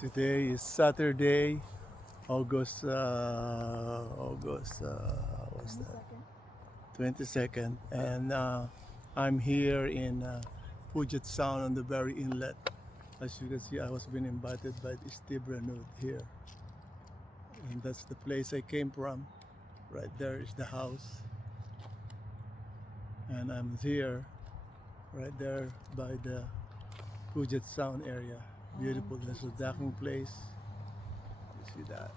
Today is Saturday, what's that? 22nd, and I'm here in Puget Sound on the very inlet. As you can see, I was being invited by Steve Renaud here, and that's the place I came from. Right there is the house, and I'm here, right there by the Puget Sound area. Beautiful. There's a docking place. You see that?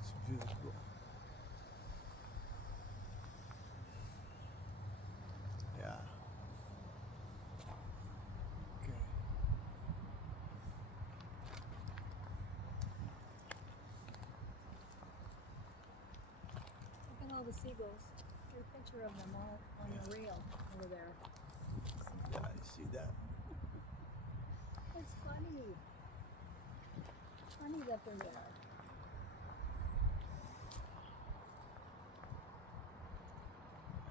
It's beautiful. Yeah. Okay. Look at all the seagulls. Get a picture of them all on the rail over there. Yeah, you see that? It's funny. Funny that they're there.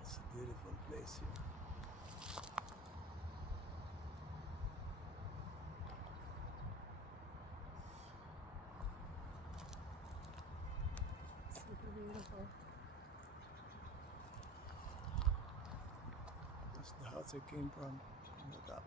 It's a beautiful place here. Super beautiful. That's the house I came from, on the top.